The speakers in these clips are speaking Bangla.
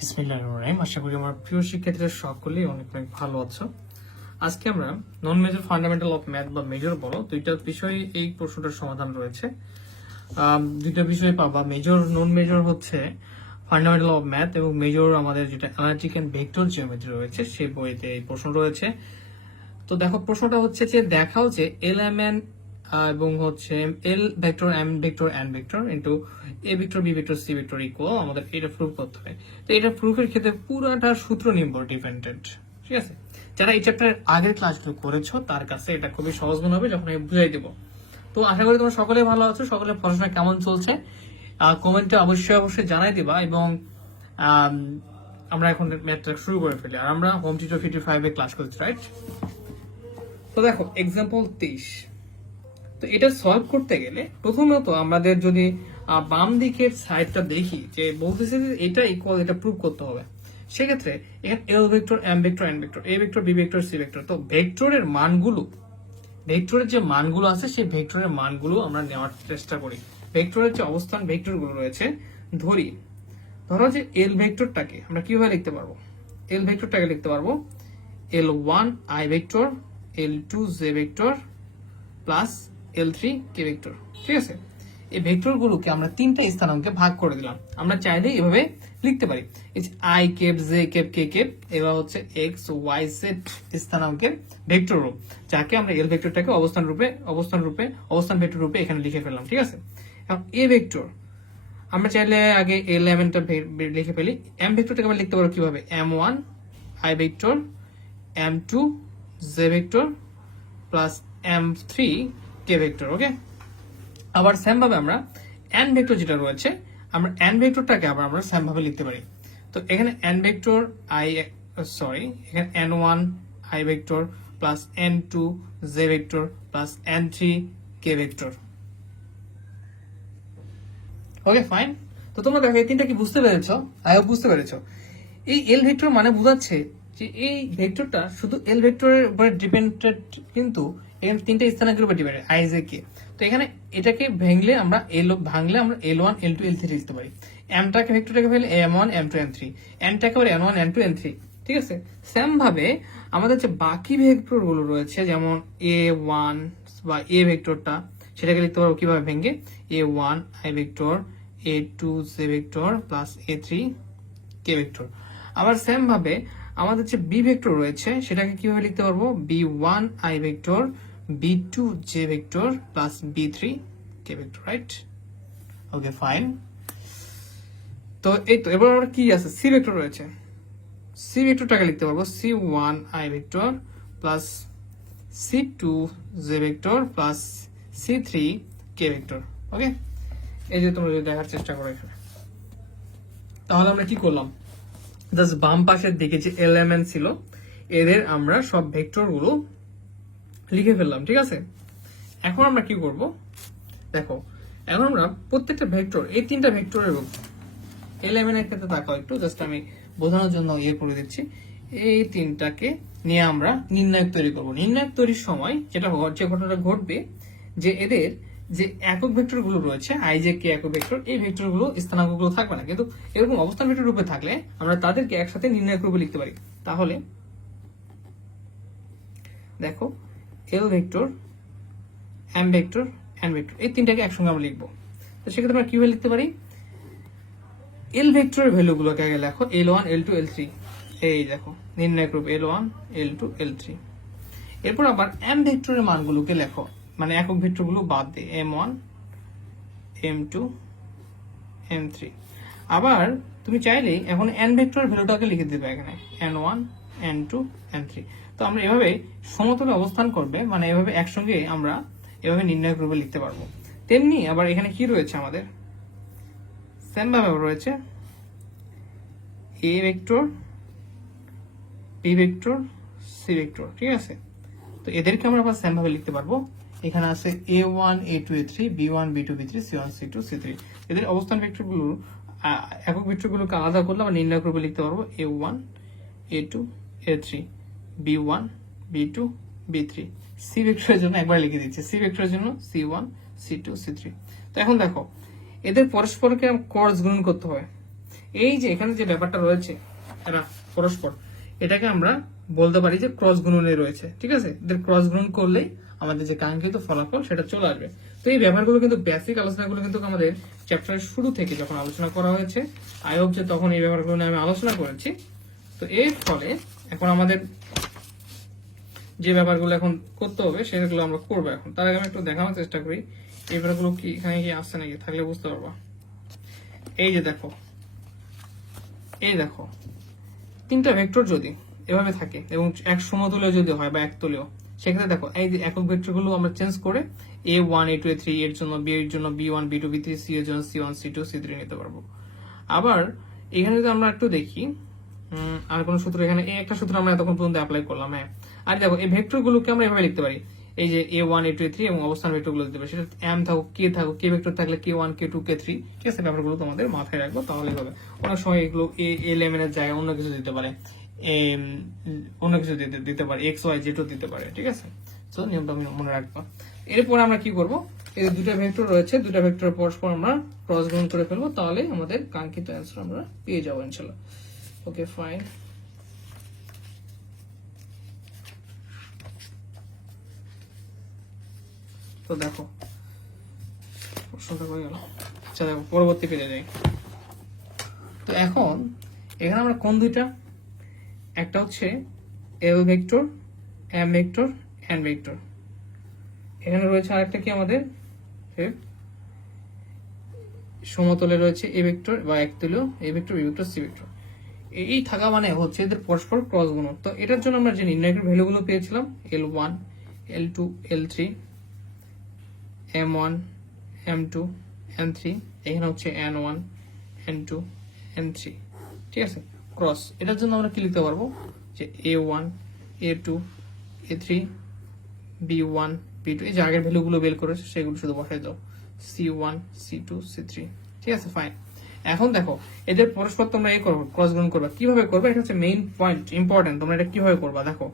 বিসমিল্লাহির রহমানির রহিম। আশা করি আমার প্রিয় শিক্ষার্থীরা সকলেই অনেক অনেক ভালো আছো। আজকে আমরা নন মেজর ফান্ডামেন্টাল অফ ম্যাথ বা মেজর বলো দুইটা বিষয় এই প্রশ্নটার সমাধান রয়েছে। দুইটা বিষয় পাবা। মেজর নন মেজর হচ্ছে ফান্ডামেন্টাল অফ ম্যাথ এবং মেজর আমাদের যেটা অ্যানালিটিক এন্ড ভেক্টর জিওমেট্রি রয়েছে সেই বইতে এই প্রশ্ন রয়েছে। তো দেখো প্রশ্নটা হচ্ছে যে দেখাও যে এলএমএন এবং হচ্ছে L vector M vector N vector into A vector B vector C vector equal আমাদের এটা প্রুফ করতে হবে। তো এটা প্রুফের ক্ষেত্রে পুরাটা সূত্র নিব ডিপেন্ডেন্ট, ঠিক আছে? যারা এই চ্যাপ্টারের আগের ক্লাসগুলো করেছো তার কাছে এটা খুবই সহজ মনে হবে যখন আমি বুঝাই দেবো। তো আশা করি তোমরা সকলে ভালো আছো, সকলের পড়াশোনা কেমন চলছে কমেন্টে অবশ্যই জানাই দিবা। এবং আমরা এখন ম্যাথটা শুরু করে ফেলি। আর আমরা হোম টিউটর 55 এ ক্লাস করছি, রাইট? তো দেখো এক্সাম্পল 23। তো এটা সলভ করতে গেলে প্রথমত আমাদের যদি বাম দিকের সাইডটা দেখি যে বলতেছে যে এটা ইকুয়াল, এটা প্রুভ করতে হবে। সেক্ষেত্রে এখানে L vector M vector N vector A vector B vector C vector, তো ভেক্টরের মানগুলো, ভেক্টরের যে মানগুলো আছে সেই ভেক্টরের মানগুলো আমরা নেওয়ার চেষ্টা করি। ভেক্টরের যে অবস্থান ভেক্টরগুলো রয়েছে ধরো যে এল ভেক্টরটাকে আমরা কিভাবে লিখতে পারবো? এল ভেক্টরটাকে লিখতে পারবো L1 I vector L2 J vector plus L3 K vector, ঠিক আছে? এই ভেক্টরগুলোকে আমরা তিনটা স্থানাঙ্কে ভাগ করে দিলাম। আমরা চাইলে এভাবে লিখতে পারি, এই যে I cap J cap K cap, এবার হচ্ছে X Y Z স্থানাঙ্কের ভেক্টর রূপ, যাকে আমরা এল ভেক্টরটাকে অবস্থান ভেক্টর রূপে এখানে লিখে ফেললাম, ঠিক আছে? এখন এ ভেক্টর আমরা চাইলে আগে এল এমএনটা লিখে ফেলি। এম ভেক্টরটাকে আমরা লিখতে পারবো কিভাবে? M1 I vector M2 J vector plus M3 K vector, okay? আবার সেম ভাবে আমরা n ভেক্টর যেটা রয়েছে, আমরা n ভেক্টরটাকে আবার আমরা সেম ভাবে লিখতে পারি। তো এখানে n ভেক্টর এখানে n1 I vector plus n2 J vector plus n3 K vector, okay fine. তো তোমরা দেখো এই তিনটা কি বুঝতে পেরেছো? আই হোপ বুঝতে পেরেছো। এই এল ভেক্টর মানে বোঝাচ্ছে যে এই ভেক্টরটা শুধু এল ভেক্টরের উপরে ডিপেন্ডেন্ট, কিন্তু এখানে তিনটা স্থানাঙ্কের উপর ডিপেন্ডেন্ট আই জে কে। তো এখানে এটাকে ভাঙলে আমরা L1 L2 L3 লিখতে পারি। এমটাকে ভেক্টরটাকে ফেলে M1 M2 M3, এনটাকে আবার N1 N2 N3, ঠিক আছে? সেম ভাবে আমাদের যে বাকি ভেক্টর গুলো রয়েছে যেমন A1 বা এ ভেক্টরটা, সেটাকে লিখতে পারবো কিভাবে ভেঙে? A1 I vector A2 J vector plus A3 K vector. আবার সেম ভাবে আমাদের যে বি ভেক্টর রয়েছে সেটাকে কিভাবে লিখতে পারবো? B1 I vector B2 J vector plus B3 K vector, right? Okay fine. তো এই তো এবার আমরা কি আছে, সি ভেক্টর রয়েছে। সি ভেক্টরটাকে লিখতে পারবো C1 I vector plus C2 J vector plus C3 K vector, okay? এই যে তোমরা যদি দেখার চেষ্টা করো এখানে, তাহলে আমরা কি করলাম? জাস্ট বাম পাশের দিকে যে এলিমেন্ট ছিল এদের আমরা সব ভেক্টর গুলো লিখে ফেললাম, ঠিক আছে? এখন আমরা কি করব দেখো, এখন আমরা প্রত্যেকটা ভেক্টর, এই তিনটা ভেক্টরের এলিমেন্টের ক্ষেত্রে তাকাও একটু, জাস্ট আমি বোঝানোর জন্য করে দিচ্ছি। এই তিনটাকে নিয়ে আমরা নির্ণায়ক তৈরি করব। নির্ণায়ক তৈরির সময় যে ঘটনাটা ঘটবে যে এদের যে একক ভেক্টর গুলো রয়েছে আই জে কে একক ভেক্টর, এই ভেক্টর গুলো স্থানাঙ্ক গুলো থাকবে না, কিন্তু এরকম অবস্থান ভেক্টর রূপে থাকলে আমরা তাদেরকে একসাথে নির্ণায়ক রূপে লিখতে পারি। তাহলে দেখো L vector M vector N vector, এই তিনটাকে একসঙ্গে আমরা লিখবো। তো সেক্ষেত্রে আমরা কিভাবে লিখতে পারি? এল ভেক্টরের ভ্যালু গুলোকে আগে লেখো L1 L2 L3, এই দেখো নির্ণায়ক রূপ L1 L2 L3। এরপর আবার এম ভেক্টরের মানগুলোকে লেখো, মানে একক ভেক্টর গুলো বাদ দিয়ে M1 M2 M3। আবার তুমি চাইলে এখন n ভেক্টর ভ্যালুটাকে লিখে দিবে এখানে N1 N2 N3। তো আমরা এভাবে সমতলে অবস্থান করবে, মানে এভাবে একসঙ্গে আমরা এভাবে নির্ণায়ক রূপে লিখতে পারবো। তেমনি আবার এখানে কি রয়েছে আমাদের? সেম ভাবে রয়েছে A vector B vector C vector, ঠিক আছে? তো এদেরকে আমরা আবার সেম ভাবে লিখতে পারবো। এখানে আছে A1 A2 A3 B1 B2 B3 C1 C2 C3। এদের অবস্থান ভেক্টর গুলো একক ভেক্টর গুলোকে আলাদা করলে আমরা নির্ণয় রূপে লিখতে পারবো A1 A2 A3 B1 B2 B3। C ভেক্টরের জন্য একবার লিখে দিচ্ছি, সি ভেক্টরের জন্য C1 C2 C3। তো এখন দেখো এদের পরস্পরকে ক্রস গুণন করতে হয়। এই যে এখানে যে ব্যাপারটা রয়েছে এরা পরস্পর, এটাকে আমরা বলতে পারি যে ক্রস গুণনে রয়েছে, ঠিক আছে। এদের ক্রস গুণন করলেই আমাদের যে কাঙ্ক্ষিত ফলাফল সেটা চলে আসবে। তো এই ব্যাপারগুলো কিন্তু বেসিক আলোচনাগুলো কিন্তু আমাদের চ্যাপ্টারের শুরু থেকে যখন আলোচনা করা হয়েছে, আই হোপ যে তখন এই ব্যাপারগুলো নিয়ে আমি আলোচনা করেছি। তো এর ফলে এখন আমাদের যে ব্যাপারগুলো এখন করতে হবে সেগুলো আমরা করবো। এখন তার আগে আমি একটু দেখানোর চেষ্টা করি এই ব্যাপারগুলো কি এখানে কি আসছে নাকি, থাকলে বুঝতে পারবা। এই যে দেখো, এই দেখো তিনটা ভেক্টর যদি এভাবে থাকে এবং এক সমতলীয় যদি হয় বা একতলীয়, সেক্ষেত্রে দেখো এই যে একক ভেক্টর গুলো আমরা চেঞ্জ করে A1 A2 A3 এর জন্য B এর জন্য B1 B2 B3 C এর জন্য C1 C2 C3 নিতে পারবো। আবার এখানে যদি আমরা একটু দেখি আর কোন সূত্র, এখানে এই একটা সূত্র আমরা এতক্ষণ পর্যন্ত অ্যাপ্লাই করলাম। হ্যাঁ, আর দেখো এই ভেক্টর গুলোকে আমরা এভাবে লিখতে পারি, এই যে A1 A2 A3 এবং অবস্থান ভেক্টর গুলো দিতে পারি, সেটা M থাকুক K থাকুক, K ভেক্টর থাকলে K1 K2 K3, ঠিক আছে। ব্যাপারগুলো তোমাদের মাথায় রাখবো, তাহলেই হবে। অনেক সময় এগুলো এলিমেন্ট এর জায়গায় অন্য কিছু দিতে পারে, অন্য কিছু দিতে পারে, এক্স ওয়াই জেডও দিতে পারে, ঠিক আছে। তো নিয়মটা আমি মনে রাখবো। এরপর আমরা কি করব, এই দুটো ভেক্টর রয়েছে, দুটো ভেক্টর পরস্পর আমরা ক্রস গুণ করে ফেলবো, তাহলে আমাদের কাঙ্ক্ষিত অ্যান্সার আমরা পেয়ে যাবো ইনশাআল্লাহ। ওকে ফাইন। তো দেখো প্রশ্নটা হয়ে গেল। আচ্ছা দেখো পরবর্তী পেজে যাই। তো এখন এখানে আমরা কোন দুইটা, একটা হচ্ছে L vector, M vector, N vector. এখানে রয়েছে আরেকটা কি আমাদের সমতলে রয়েছে এ ভেক্টর বা একতলীয় A vector, B vector, C vector. এই থাকা মানে হচ্ছে এদের পরস্পর ক্রস গুণক। তো এটার জন্য আমরা যে নির্ণায়কের ভ্যালুগুলো পেয়েছিলাম L1 L2 L3 M1 M2 N3, এখানে হচ্ছে N1 N2 N3, ঠিক আছে। ক্রস এটার জন্য আমরা কি লিখতে পারবো, যে A1 A2 A3 B1 B2, এই যে আগের ভ্যালুগুলো বের করেছে সেগুলো শুধু বসাই দাও, C1 C2 C3, ঠিক আছে ফাইন। এখন দেখো এদের পরস্পর তোমরা এই করবে, ক্রস গুণ করবে। কিভাবে করবে, এটা হচ্ছে মেইন পয়েন্ট, ইম্পর্টেন্ট। তোমরা এটা কিভাবে করবা, দেখো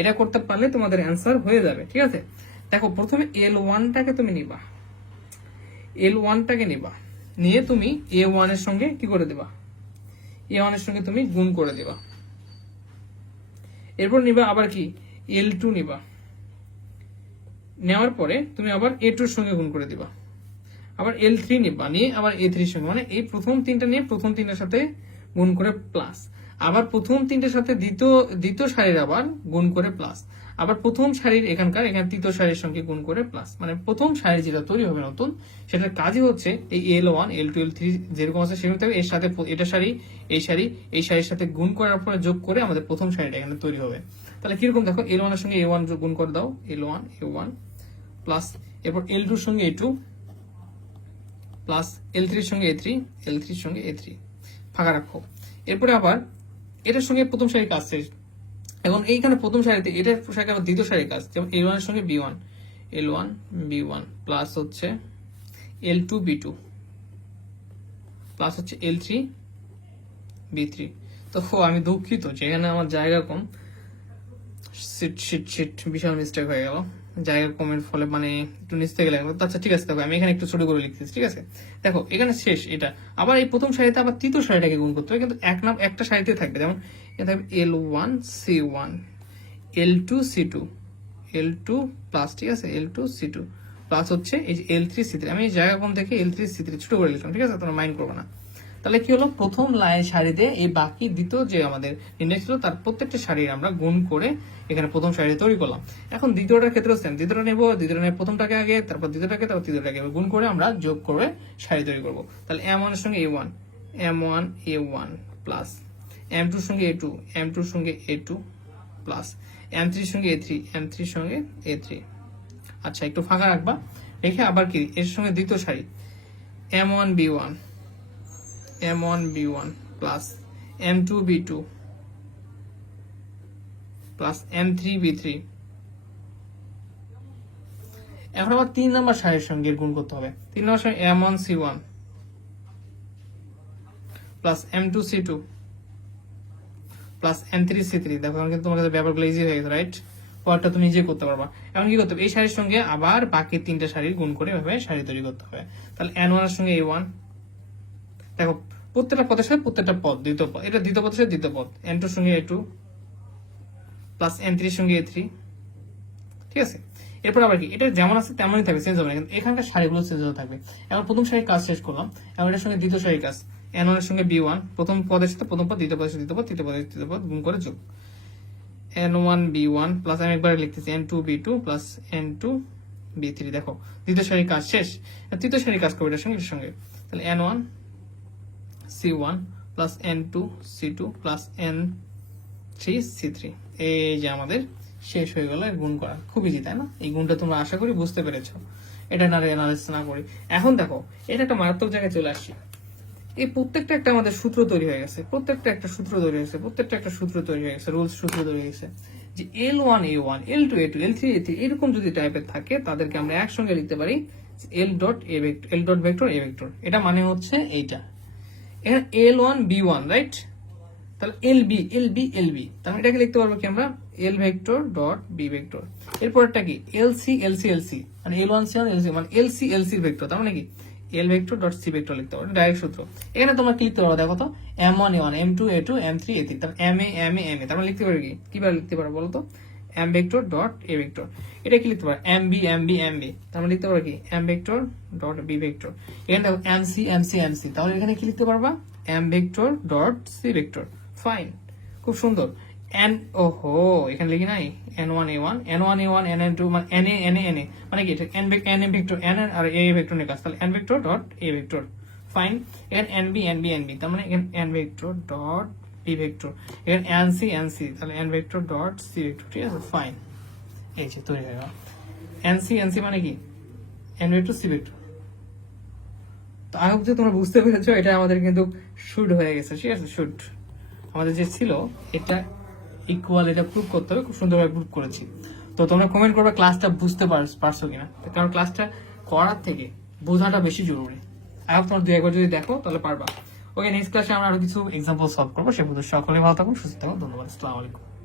এটা করতে পারলে তোমাদের অ্যান্সার হয়ে যাবে, ঠিক আছে। দেখো প্রথমে L1টাকে তুমি নিবা, L1টাকে নিবা, নিয়ে তুমি A1 এর সঙ্গে কি করে দিবা, A1 এর সঙ্গে তুমি গুণ করে দিবা। এরপর নিবা আবার কি L2 নিবা, নেওয়ার পরে তুমি আবার A2 এর সঙ্গে গুণ করে দিবা। আবার L3 নিবা, নিয়ে আবার A3 এর সঙ্গে, মানে এই প্রথম তিনটা নিয়ে প্রথম তিনটার সাথে গুণ করে প্লাস, আবার প্রথম তিনটার সাথে দ্বিতীয় সারির আবার গুণ করে প্লাস, আবার প্রথম সারির এখানে তৃতীয় সারির সঙ্গে গুণ করে প্লাস। মানে প্রথম সারি যেটা তৈরি হবে নতুন, সেটার কাজই হচ্ছে এই L1 L2 L3 যেরকম আছে সেরকম থাকবে, এর সাথে এটা সারি এই সারির সাথে গুণ করার পরে যোগ করে আমাদের প্রথম সারিটা এখানে তৈরি হবে। তাহলে কিরকম দেখো, L1 এর সঙ্গে A1 গুণ করে দাও, L1 A1 প্লাস, এরপর L2 এর সঙ্গে A2 প্লাস, L3 এর সঙ্গে A3, L3 এর সঙ্গে A3 ফাঁকা রাখো। এরপরে আবার এটার সঙ্গে প্রথম সারির কাজ শেষ। এখন এইখানে প্রথম সারিতে এটার সাথে আবার দ্বিতীয় সারির কাজ, যেমন L1 এর সঙ্গে B1 L1 B1 প্লাস হচ্ছে L2 B2 প্লাস হচ্ছে L3 B3। তো আমি দুঃখিত যে এখানে আমার জায়গা কম, শিট বিশাল মিস্টেক হয়ে গেল, জায়গা কমের ফলে মানে একটু নিচ থেকে লাগলো। আচ্ছা ঠিক আছে, দেখো আমি এখানে একটু ছোট করে লিখতেছি, ঠিক আছে। দেখো এখানে শেষ এটা, আবার এই প্রথম সারিতে আবার তৃতীয় সারিটাকে গুণ করতে হবে, কিন্তু একটা সারিতে থাকবে। যেমন এখানে থাকবে L1 C1 L2 C2 L2 plus, ঠিক আছে, L2 C2 প্লাস হচ্ছে এই যে L3 C3। আমি এই জায়গা কম থেকে L3 C3 ছোট করে লিখলাম, ঠিক আছে, তোমরা মাইন্ড করবে না। তাহলে কি হলো, প্রথম লাইন সারিতে এই বাকি দ্বিতীয় যে আমাদের ইন্ডেক্স ছিল তার প্রত্যেকটা সারির আমরা গুণ করে এখানে প্রথম সারি তৈরি করলাম। এখন দ্বিতীয়টার ক্ষেত্রেও সেম, দ্বিতীয়টা নেবো, দ্বিতীয়টা নেব প্রথমটাকে আগে, তারপর দ্বিতীয়টাকে, তারপর তৃতীয়টাকে গুণ করে আমরা যোগ করে সারি তৈরি করব। তাহলে M1 এর সঙ্গে A1 M1 A1 plus, M2 এর সঙ্গে A2 M2 এর সঙ্গে A2 প্লাস, M3 এর সঙ্গে A3 M3 এর সঙ্গে A3। আচ্ছা একটু ফাঁকা রাখবা, রেখে আবার কি এর সঙ্গে দ্বিতীয় সারি M1 B1 M1 B1 plus M2 B2 plus M3 B3। এখন আবার 3 নম্বর সারির সঙ্গে গুণ করতে হবে। 3 নম্বর সারি M1 C1 plus M2 C2 plus M3 C3। দেখো এখন কিন্তু তোমার কাছে ব্যাপারগুলো ইজি হয়ে গেছে, রাইট? পরেরটা তুমি নিজে করতে পারবা। এখন কি করতে হবে, এই সারির সঙ্গে আবার বাকি তিনটা সারির গুণ করে এভাবে সারি তৈরি করতে হবে। তাহলে N1 এর সঙ্গে A1, দেখো প্রত্যেকটা পদের সাথে প্রত্যেকটা পদ দ্বিতীয় পদ, এটা দ্বিতীয় পদের সাথে দ্বিতীয় পদ, n2 এর সঙ্গে a2 প্লাস n3 এর সঙ্গে a3, ঠিক আছে। এরপর আবার কি, এটা যেমন আছে তেমনই থাকবে, চেঞ্জ হবে না, কিন্তু এখানকার সারিগুলো চেঞ্জ হতে থাকবে। এখন প্রথম সারির কাজ শেষ করলাম, এখন এটার সঙ্গে দ্বিতীয় সারির কাজ, n1 এর সঙ্গে b1, প্রথম পদের সাথে প্রথম পদ, দ্বিতীয় পদের সাথে দ্বিতীয় পদ, তৃতীয় পদের সাথে তৃতীয় পদ গুণ করে যোগ n1 b1 প্লাস আমি একবার লিখতেছি n2 b2 plus n2 b3। দেখো দ্বিতীয় সারির কাজ শেষ, তৃতীয় সারির কাজ করবে এটার সঙ্গে, তাহলে n1 c1 plus n2 c2 plus n3 c3। এই যে আমাদের শেষ হয়ে গেল গুণ করা, খুব ইজি তাই না? এই গুণটা তোমরা আশা করি বুঝতে পেরেছো, এটা না অ্যানালাইসিস না করি। এখন দেখো এটা একটা মারাত্মক জায়গায় চলে আসছি, এই প্রত্যেকটা একটা আমাদের সূত্র তৈরি হয়ে গেছে, প্রত্যেকটা একটা সূত্র তৈরি হয়েছে, প্রত্যেকটা একটা সূত্র তৈরি হয়ে গেছে, রুলস সূত্র তৈরি হয়ে গেছে, যে L1 A1 L2 A2 L3 A3 এরকম যদি টাইপের থাকে তাদেরকে আমরা একসঙ্গে লিখতে পারি L dot A vector, L dot vector A vector. এটা মানে হচ্ছে এইটা, এখানে L1 B1 রাইট, তাহলে LB LB LB, তাহলে এটাকে লিখতে পারবো কি আমরা L vector dot B vector. এরপরটা কি LC LC LC, মানে L1 C1 LC মানে LC LC ভেক্টর, তার মানে কি L vector dot C vector লিখতে পারবো, ডাইরেক্ট সূত্র। এখানে তোমরা কি লিখতে পারো দেখো তো, M1 A1 M2 A2 M3 A3, তাহলে MA MA MA, তার মানে লিখতে পারো কি, কিভাবে লিখতে পারো বলো তো, M vector dot A vector. এটা কি লিখতে পারো MB MB MB, তার মানে লিখতে পারো কি M vector dot B vector. এখানে দেখো MC MC MC, তাহলে এখানে কি লিখতে পারবা M vector dot C vector. Fine, খুব সুন্দর। ওহো এখানে লিখি নাই n1 a1 n1 a1 n2 মানে na na na, মানে কি এটা n ভেক্টর n আর a ভেক্টর নিয়ে কাজ, তাহলে n vector dot a vector. Fine, এখানে nb nb nb, তার মানে এখানে n vector dot b vector, এখানে nc nc, তাহলে n vector dot c vector, ঠিক আছে। ফাইন, এই যে তৈরি হয়ে গেল nc nc মানে কি n ভেক্টর c ভেক্টর। তো আই হোপ যে তোমরা বুঝতে পেরেছো, এটা আমাদের কিন্তু শুড হয়ে গেছে, ঠিক আছে। শুড আমাদের যে ছিল এটা ইকুয়াল, এটা প্রুভ করতে হবে, খুব সুন্দরভাবে প্রুভ করেছি। তো তোমরা কমেন্ট করবে ক্লাসটা বুঝতে পারছো কিনা, কারণ ক্লাসটা করার থেকে বোঝাটা বেশি জরুরি। আই হোপ তোমরা 2-1 বার যদি দেখো তাহলে পারবা। ওকে, নেক্সট ক্লাসে আমরা আরো কিছু এক্সাম্পল সলভ করবো। সে পর্যন্ত সকলে ভালো থাকুন, সুস্থ থাকুন, ধন্যবাদ, আসসালামু আলাইকুম।